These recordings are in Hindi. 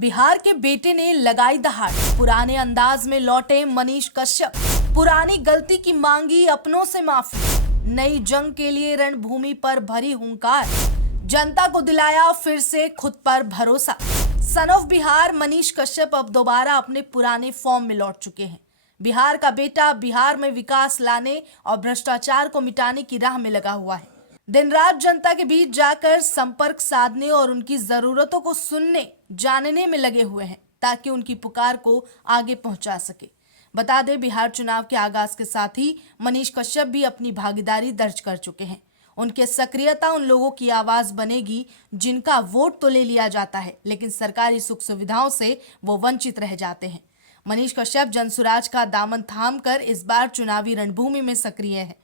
बिहार के बेटे ने लगाई दहाड़, पुराने अंदाज में लौटे मनीष कश्यप। पुरानी गलती की मांगी अपनों से माफी। नई जंग के लिए रणभूमि पर भरी हुंकार। जनता को दिलाया फिर से खुद पर भरोसा। सन ऑफ बिहार मनीष कश्यप अब दोबारा अपने पुराने फॉर्म में लौट चुके हैं। बिहार का बेटा बिहार में विकास लाने और भ्रष्टाचार को मिटाने की राह में लगा हुआ है। दिन रात जनता के बीच जाकर संपर्क साधने और उनकी जरूरतों को सुनने जानने में लगे हुए हैं ताकि उनकी पुकार को आगे पहुंचा सके। बता दें, बिहार चुनाव के आगाज के साथ ही मनीष कश्यप भी अपनी भागीदारी दर्ज कर चुके हैं। उनके सक्रियता उन लोगों की आवाज बनेगी जिनका वोट तो ले लिया जाता है, लेकिन सरकारी सुख सुविधाओं से वो वंचित रह जाते हैं। मनीष कश्यप जनसुराज का दामन थामकर इस बार चुनावी रणभूमि में सक्रिय है।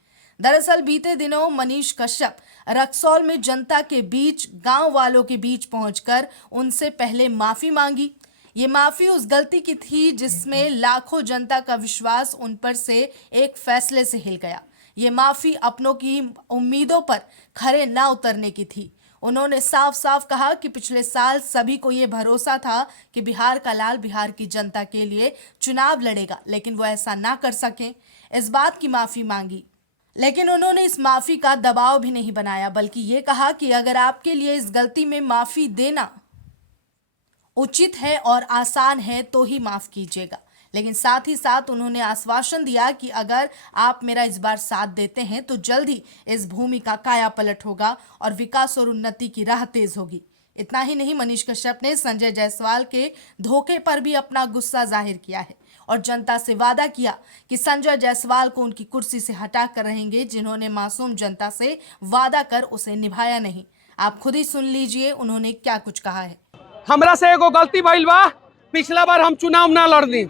दरअसल बीते दिनों मनीष कश्यप रक्सौल में जनता के बीच, गांव वालों के बीच पहुंचकर उनसे पहले माफी मांगी। ये माफी उस गलती की थी जिसमें लाखों जनता का विश्वास उन पर से एक फैसले से हिल गया। ये माफी अपनों की उम्मीदों पर खरे ना उतरने की थी। उन्होंने साफ साफ कहा कि पिछले साल सभी को ये भरोसा था कि बिहार का लाल बिहार की जनता के लिए चुनाव लड़ेगा, लेकिन वो ऐसा ना कर सके। इस बात की माफी मांगी, लेकिन उन्होंने इस माफी का दबाव भी नहीं बनाया, बल्कि ये कहा कि अगर आपके लिए इस गलती में माफी देना उचित है और आसान है तो ही माफ कीजिएगा। लेकिन साथ ही साथ उन्होंने आश्वासन दिया कि अगर आप मेरा इस बार साथ देते हैं तो जल्द ही इस भूमि का काया पलट होगा और विकास और उन्नति की राह तेज होगी। इतना ही नहीं, मनीष कश्यप ने संजय जायसवाल के धोखे पर भी अपना गुस्सा जाहिर किया है और जनता से वादा किया कि संजय जायसवाल को उनकी कुर्सी से हटा कर रहेंगे, जिन्होंने मासूम जनता से वादा कर उसे निभाया नहीं। आप खुद ही सुन लीजिए उन्होंने क्या कुछ कहा है। हमरा से एगो गलती भइल बा। पिछला बार हम चुनाव ना लड़नी,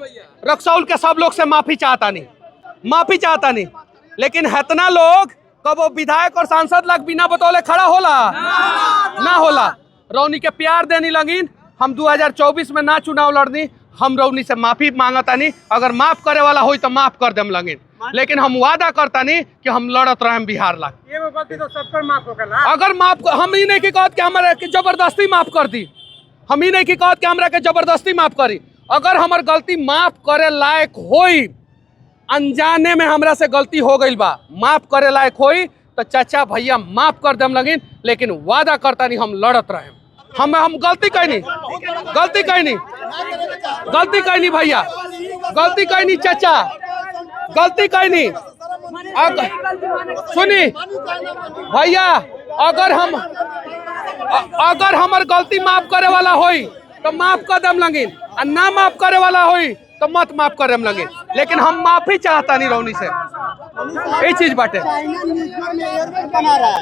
रक्सौल के सब लोग से माफी चाहता नहीं, लेकिन हेतना लोग कबो विधायक और सांसद लग बिना बतौले खड़ा होला ना होला। रौनी के प्यार देनी लगिन। हम 2024 में ना चुनाव लड़नी, हम रौनी से माफी मांगतानी। अगर माफ करे वाला होई तो माफ कर देम लगिन, लेकिन हम वादा करतानी कि हम लड़त रहे बिहार लाग। एगो गलती तो सब पर माफ होगा। अगर माफ हम ही नहीं की कहत कि हमरा के जबरदस्ती माफ कर दी, हम ही नहीं की कहत कि हमरा के जबरदस्ती माफ करी। अगर हमर गलती माफ करे लायक होई, अनजाने में हमरा से गलती हो गई बा, माफ करे लायक होई तो चाचा भैया माफ कर देम लगिन, लेकिन वादा करता नहीं हम लड़त रहे। हम गलती कहनी भैया, गलती कहनी चाचा, गलती कहनी। सुनी भैया, अगर हमर गलती माफ करे वाला होई तो माफ कर देम लगिन, और ना माफ करे वाला होई तो मत माफ करे लगिन, लेकिन हम माफी चाहता नहीं रौनी से। यही चीज बाटे।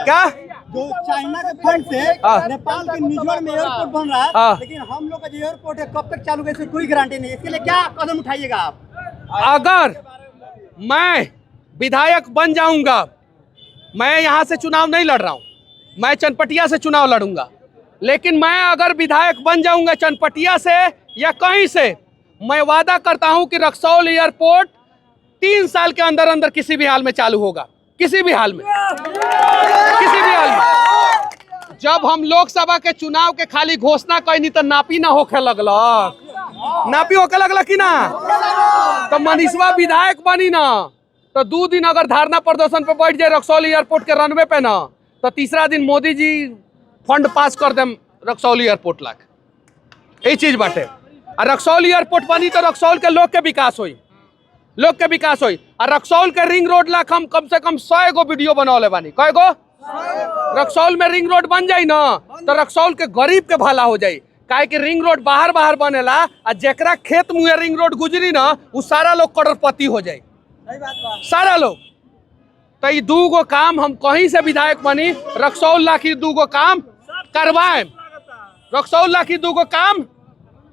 क्या जो चाइना के फंड से नेपाल के निजोर में एयरपोर्ट बन रहा है, लेकिन हम लोग का जो एयरपोर्ट है कब तक चालू कैसे कोई गारंटी नहीं है। इसके लिए क्या कदम उठाइएगा आप? अगर मैं विधायक बन जाऊंगा, मैं यहाँ से चुनाव नहीं लड़ रहा हूँ, मैं चनपटिया से चुनाव लड़ूंगा, लेकिन मैं अगर विधायक बन जाऊंगा चनपटिया से या कहीं से, मैं वादा करता हूं कि रक्सौल एयरपोर्ट 3 साल के अंदर अंदर किसी भी हाल में चालू होगा। किसी भी हाल में। जब हम लोकसभा के चुनाव के खाली घोषणा कैनी तो नापी ना होके लगलक कि ना, तो मनीषवा विधायक बनी ना तो 2 दिन अगर धारणा प्रदर्शन पे बैठ जाए रक्सौल एयरपोर्ट के रनवे पे ना, तो तीसरा दिन मोदी जी फंड पास कर देम रक्सौल एयरपोर्ट लाख। यही चीज बाटे। और रक्सौल एयरपोर्ट बनी तो रक्सौल के लोग के विकास होई, और रक्सौल के रिंग रोड लाख हम कम से कम 100 गो वीडियो बनौले बानी। कय गो? रक्सौल में रिंग रोड बन जाई ना तो रक्सौल के गरीब के भला हो जाई। काहे कि रिंग रोड बाहर बनेला, और जेकरा खेत मुँह रिंग रोड गुजरी ना वो सारा लोग करोड़पति हो जाए, सारा लोग। तो ये 2 गो काम हम कहीं से विधायक बनी, रक्सौल लाखी 2 गो काम करवाएं, रक्सौल लाखी 2 गो काम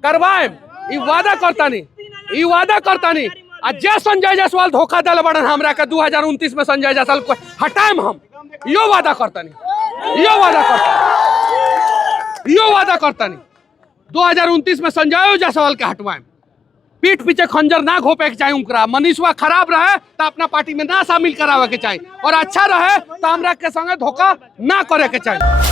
करवाएं। ये वादा करता नहीं। आज जे संजय जायसवाल धोखा दिल बड़न हमरा के 2029 में संजय जायसवाल को हटाएम, हम यो वादा करता नहीं। 2029 में संजय जायसवाल के हटवाएं। पीठ पीछे खंजर ना घोपे के चाहिए उनकरा। मनीषवा खराब रहे तो अपना पार्टी में ना शामिल करावे के चाहिए, और अच्छा रहे तो हमरा के संगे धोखा ना करे के चाहिए।